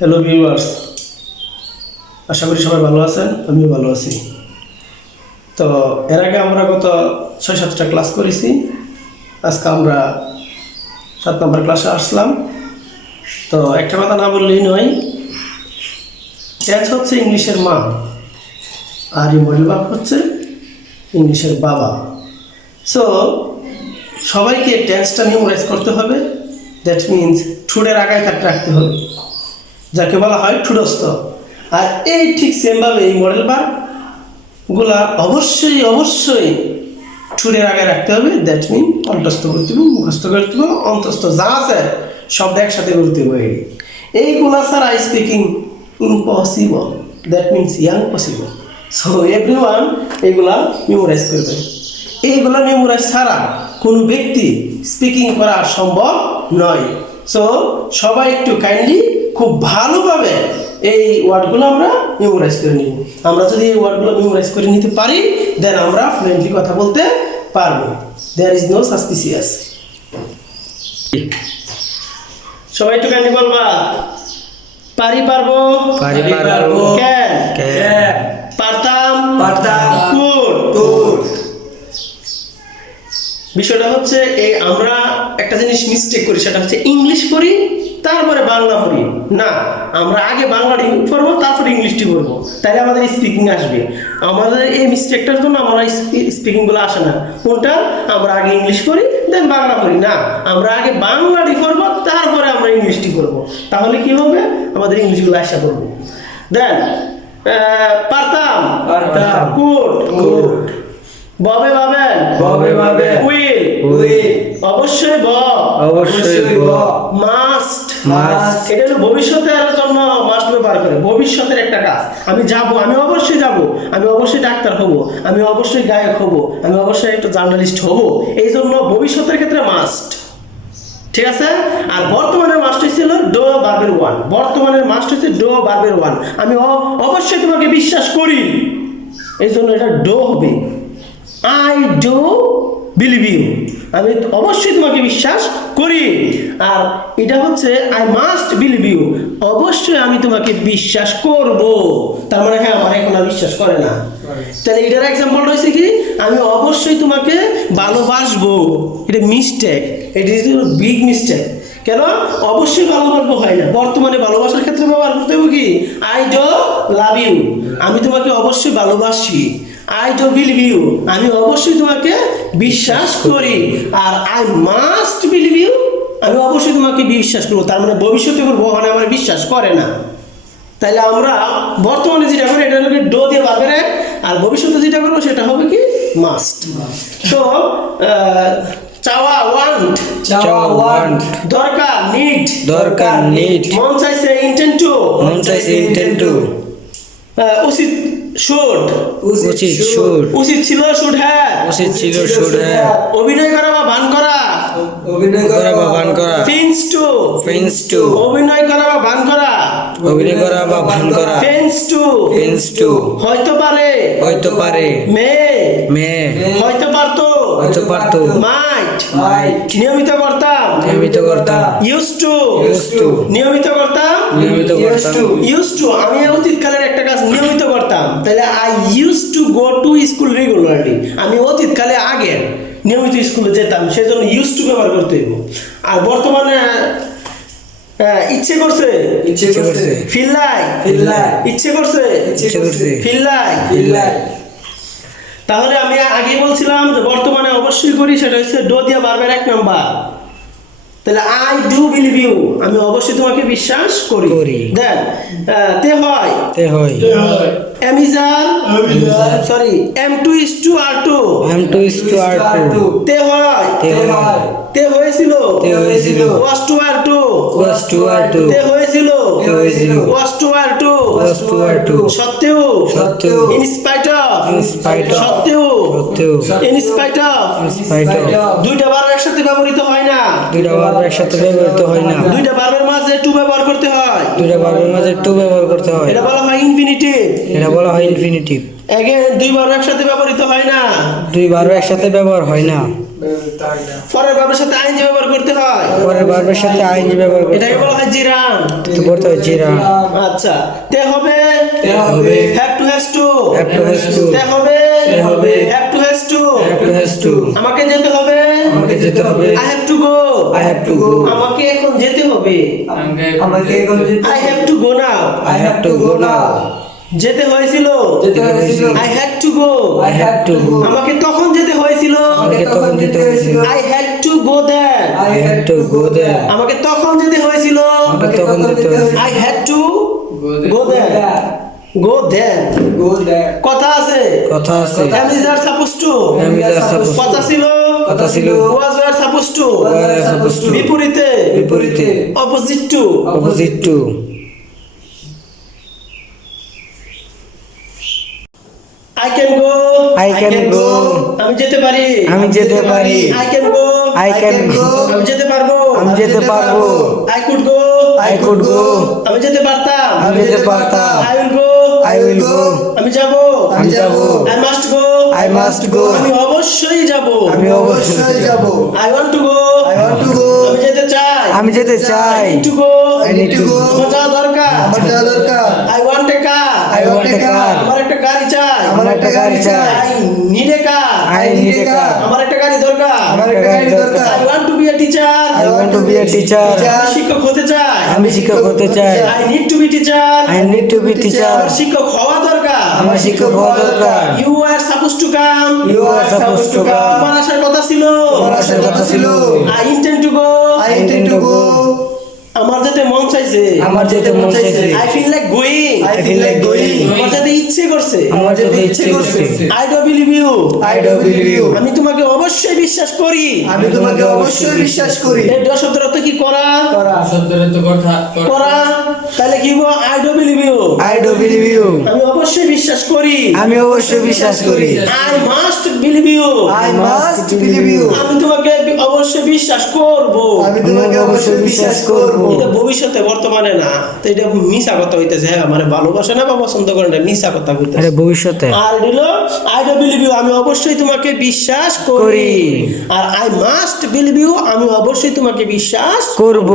Hello viewers, আশা করি সবাই ভালো আছেন। আমিও ভালো আছি। তো এর আগে আমরা গত 6-7টা ক্লাস করেছি। আজকে আমরা 7 নম্বর ক্লাসে আসলাম। তো একটা কথা না বললেই নয়, টেন্স হচ্ছে ইংলিশের মা আর এই মডেল ভার্ব হচ্ছে ইংলিশের বাবা। সো সবাইকে টেন্সটা মেমোরাইজ করতে হবে। দ্যাট মিনস ঠুডের আগায় কাট রাখতে হবে, যাকে বলা হয় ঠুডস্থ। আর এই ঠিক সেমভাবে এই মডেল ভার্বগুলা অবশ্যই ঠুডের আগে রাখতে হবে। দ্যাট মিন কণ্ঠস্থ করতে হবে, মুখস্থ করতে হবে, অন্তস্থ যা আছে সব একসাথে করতে হবে। এইগুলা ছাড়া speaking impossible, that means impossible. So everyone এইগুলা মেমোরাইজ করবে। এইগুলা মেমোরাইজ ছাড়া কোনো ব্যক্তি স্পিকিং করা সম্ভব নয়। সো সবাই একটু কাইন্ডলি খুব ভালোভাবে এই ওয়ার্ডগুলো আমরা মেমোরাইজ করে নিব। আমরা যদি এই ওয়ার্ডগুলো মেমোরাইজ করে নিতে পারি, দেন আমরা ফ্লুয়েন্টলি কথা বলতে পারবো। There is no suspicious. সবাই একটু কাইন্ডলি বলবা, পারবো ক্যান পারতাম কুড। বিষয়টা হচ্ছে এই আমরা একটা জিনিস মিস্টেক করি, সেটা হচ্ছে ইংলিশ পড়ি তারপরে বাংলা পড়ি না। আমরা আগে বাংলাটি পড়বো তারপরে ইংলিশটি পড়বো, তাহলে আমাদের স্পিকিং আসবে। আমাদের এই মিস্টেকটার জন্য আমরা স্পিকিংগুলো আসে না। কোনটা? আমরা আগে ইংলিশ পড়ি দেন বাংলা পড়ি না। আমরা আগে বাংলাটি পড়বো তারপরে আমরা ইংলিশটি পড়বো, তাহলে কি হবে? আমাদের ইংলিশগুলো আসা পড়বো। দেন পারতাম কুড। ববে ভাবেন উইল। অবশ্যই মাস্ট। এটা হলো ভবিষ্যতের জন্য মাস্ট ব্যবহার করে, ভবিষ্যতের একটা কাজ। আমি অবশ্যই যাব, আমি অবশ্যই ডাক্তার হব, আমি অবশ্যই গায়ক হব, আমি অবশ্যই একটা জার্নালিস্ট হব। এই জন্য ভবিষ্যতের ক্ষেত্রে মাস্ট, ঠিক আছে। আর বর্তমানের মাস্ট ছিল ডো ভার্বের ওয়ান। বর্তমানের মাস্ট হচ্ছে ডো ভার্বের ওয়ান। আমি অবশ্যই তোমাকে বিশ্বাস করি, এই জন্য এটা ডো হবে। আই ডু বিলিভ ইউ, আমি অবশ্যই তোমাকে বিশ্বাস করি। আর এটা হচ্ছে আই মাস্ট বিলিভ ইউ, অবশ্যই আমি তোমাকে বিশ্বাস করব। তার মানে হ্যাঁ, আমার এখন আর বিশ্বাস করে না। তাহলে এটার এক্সাম্পল রয়েছে কি, আমি অবশ্যই তোমাকে ভালোবাসবো। এটা মিস্টেক, এটা ইজ বিগ মিস্টেক। কেন? অবশ্যই ভালোবাসবো হয় না, বর্তমানে ভালোবাসার ক্ষেত্রে ব্যবহার করতে হবে কি, আই ডো লাভ ইউ, আমি তোমাকে অবশ্যই ভালোবাসি। আই ডো বিলিভ ইউ, আমি অবশ্যই তোমাকে বিশ্বাস করি। আর আই মাস্ট বিলিভ ইউ, আমি অবশ্যই তোমাকে বিশ্বাস করবো। তার মানে ভবিষ্যতে করবো, মানে আমার বিশ্বাস করে না। তাইলে আমরা বর্তমানে যেটা করি এটা হলো ডো দিয়ে ভার্বের এক, আর ভবিষ্যতে যেটা করবো সেটা হবে কি মাস্ট। তো চাওয়া ওয়ান্ট, দরকার নিড, মন চাইছে ইন্টেন্ট টু, উচিত শুড, উচিত ছিল শুড হ্যাভ, অভিনয় করা বা ভান করা, ফিন্স টু, অভিনয় করা বা ভান করা, ফেন্স টু, হয়তো পারে, মে, হয়তো পারতো, মাইট, নিয়মিত করতাম, ইউজড টু, নিয়মিত করতাম, ইউজড টু, আমি অতীতকালের একটা কাজ নিয়মিত করতাম। তাহলে I used to go to school regularly, আমি অতীতকালে আগে নিয়মিত স্কুলে যেতাম, সেজন্য ইউজড টু ব্যবহার করতে হইব। আর বর্তমানে ইচ্ছে করছে, ফিল লাইক, ইচ্ছে করছে, ফিল লাইক। তাহলে আমি আগে বলছিলাম যে বর্তমানে অবশ্যই করি, সেটা হচ্ছে ডো দিয়া ভার্বের 1 নাম্বার। তাহলে আই ডু বিলিভ ইউ, আমি অবশ্যই তোমাকে বিশ্বাস করি। দেন তে হয়, am to is to are to, তে হয়, তে হয়েছিল, ওয়াজ টু আর টু, তে হয়েছিল, ওয়াজ টু আর টু, সত্ত্বেও, ইন স্পাইট অফ, সত্ত্বেও, ইন স্পাইট অফ। দুইটা ভার্ব একসাথে ব্যবহৃত হয় না, দুইটা ভার্বের মাঝে টু ব্যবহার করতে হয়, এটা বলা হয় ইনফিনিটিভ। এগেন দুই ভার্ব একসাথে ব্যবহৃত হয় না, ব্যবহার হয় না। পরের ভার্বের সাথে আইএনজি ব্যবহার করতে হয়? পরের ভার্বের সাথে আইএনজি ব্যবহার করতে এটাকে বলা হয় জিরান। তো পড়তে হয় জিরান। আচ্ছা, তে হবে হবে have to has to. have to has to তে হবে হবে have to has to. have to has to আমাকে যেতে হবে আমাকে যেতে হবে I have to go. I have to go আমাকে এখন যেতে হবে আমাকে এখন I have to go now. I have to go now যেতে হয়েছিল যেতে হয়েছিল I had to go. I have to go আমাকে তখন যেতে হয়েছিল আমাকে তখন যেতে হয়েছিল I had to go that. I had to go there আমাকে তখন যেতে হয়েছিল আমাকে তখন যেতে হয়েছিল I had to go that. Go that go there কথা আছে কথা আছে am is are supposed to am is are supposed to কথা ছিল কথা ছিল was are supposed to were supposed to বিপরীতে বিপরীতে opposite to opposite to I can go I can go আমি যেতে পারি আমি যেতে পারি I can go I can go আমি যেতে পারবো আমি যেতে পারবো I could go I could go আমি যেতে পারতাম আমি যেতে পারতাম I will go I will go আমি যাব আমি যাব I must go I must go আমি অবশ্যই যাব আমি অবশ্যই যাব I want to go I want to go আমি যেতে চাই আমি যেতে চাই I need to go I need to go আমার যাওয়া দরকার আমার যাওয়া দরকার I want a car I want a car আমার একটা গাড়ি চাই আমার একটা গাড়ি চাই I need a car I need a car আমার একটা গাড়ি দরকার আমার একটা গাড়ি দরকার I want to be a teacher I want to be a teacher আমি শিক্ষক হতে চাই আমি শিক্ষক হতে চাই I need to be teacher I need to be teacher আমার শিক্ষক হওয়া দরকার আমার শিক্ষক হওয়া দরকার You are supposed to come You are supposed to come তোমার আসার কথা ছিল আমার আসার কথা ছিল I intend to go I intend to go আমার যেতে মন চাইছে আমার যেতে মন চাইছে I feel like going I feel like going আমার যেতে ইচ্ছে করছে আমার যেতে ইচ্ছে করছে I do believe you I do believe you আমি তোমাকে অবশ্যই বিশ্বাস করি আমি তোমাকে অবশ্যই বিশ্বাস করি এই দশ শব্দের অর্থ কি করা করা করা তাহলে কি বল I do believe you I do believe you আমি অবশ্যই বিশ্বাস করি আমি অবশ্যই বিশ্বাস করি I must believe you I must believe you আমি তোমাকে অবশ্যই বিশ্বাস করব আমি তোমাকে অবশ্যই বিশ্বাস করব এটা ভবিষ্যতে বর্তমানে না তো এটা মিছা কথা হইতেছে হ্যাঁ মানে ভালোবাসে না বা পছন্দ করে না মিছা কথা আরে হইতেছে ভবিষ্যতে আর দিল আই ডু বিলিভ ইউ আমি অবশ্যই তোমাকে বিশ্বাস করি করি। আর আই মাস্ট বিলিভ ইউ আমি অবশ্যই তোমাকে বিশ্বাস করব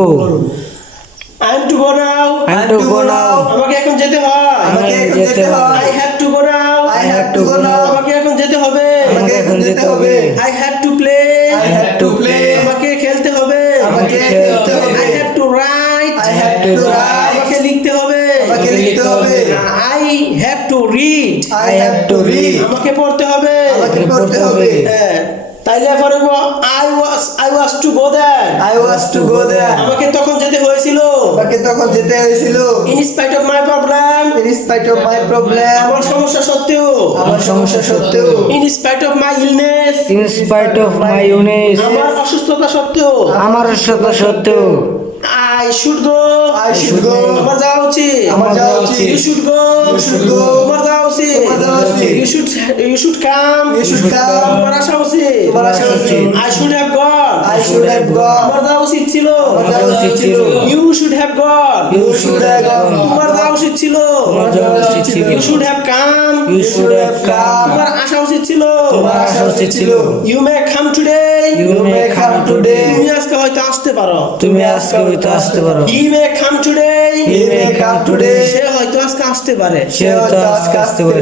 I am to go now I have to go now আমাকে এখন যেতে হয় আমাকে এখন যেতে হয় I have to go now I have to go now আমাকে এখন যেতে হবে আমাকে এখন যেতে হবে I have to play I have to play আমাকে খেলতে হবে আমাকে খেলতে হবে I have to right I have to write আমাকে লিখতে হবে আমাকে লিখতে হবে I have to read I have to read আমাকে পড়তে হবে আমাকে পড়তে হবে হ্যাঁ, তাইলে পরে I was to go that I was to go there আমাকে তখন যেতে হয়েছিল আমাকে তখন যেতে হয়েছিল in spite of my problem in spite of my problem আমার সমস্যা সত্ত্বেও আমার সমস্যা সত্ত্বেও in spite of my illness in spite of my illness আমার অসুস্থতা সত্ত্বেও আমার সাথে সত্ত্বেও I should go I should go আমার যাওয়া উচিত আমার যাওয়া উচিত you should go You should go তোমার যাওয়া উচিত তোমার যাওয়া উচিত you should come You should come তোমার আসা উচিত তোমার আসা উচিত I should have gone I should have gone তোমার যাওয়া উচিত ছিল আমার যাওয়া উচিত ছিল you should have gone You should have gone তোমার যাওয়া উচিত ছিল তোমার যাওয়া উচিত ছিল you should have come You should have come তোমার আসা উচিত ছিল তোমার আসা উচিত ছিল you may come today You may come today তুমি আজকে হয়তো আসতে পারো তুমি আজকে হয়তো আসতে পারো he may come today He may come today সে হয়তো আজকে আসতে পারে সে হয়তো আজকে আসতে পারে